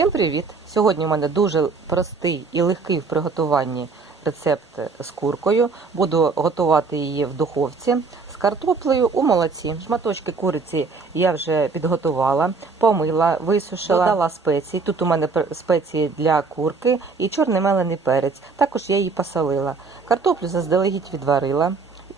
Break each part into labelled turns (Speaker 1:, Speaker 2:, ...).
Speaker 1: Всім привіт! Сьогодні у мене дуже простий і легкий в приготуванні рецепт з куркою. Буду готувати її в духовці з картоплею у молоці. Шматочки куриці я вже підготувала, помила, висушила, додала спеції. Тут у мене спеції для курки і чорний мелений перець. Також я її посолила. Картоплю заздалегідь відварила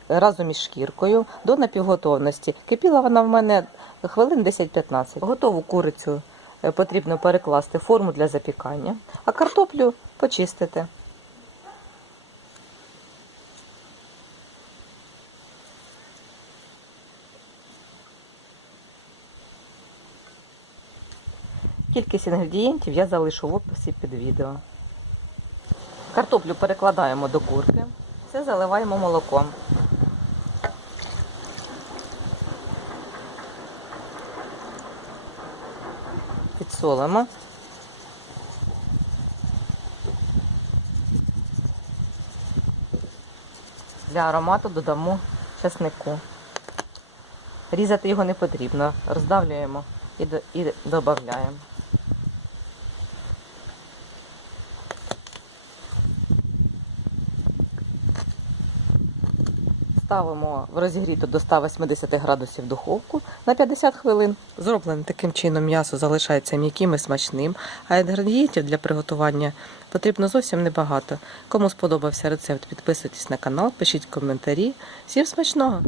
Speaker 1: разом із шкіркою до напівготовності. Кипіла вона в мене хвилин 10-15. Готову курицю потрібно перекласти форму для запікання, а картоплю почистити. Кількість інгредієнтів я залишу в описі під відео. Картоплю перекладаємо до курки. Це заливаємо молоком. Підсолимо. Для аромату додамо чеснику. Різати його не потрібно. Роздавлюємо і, додаємо. Ставимо в розігріту до 180 градусів духовку на 50 хвилин. Зроблене таким чином м'ясо залишається м'яким і смачним, а інгредієнтів для приготування потрібно зовсім небагато. Кому сподобався рецепт, підписуйтесь на канал, пишіть коментарі. Всім смачного!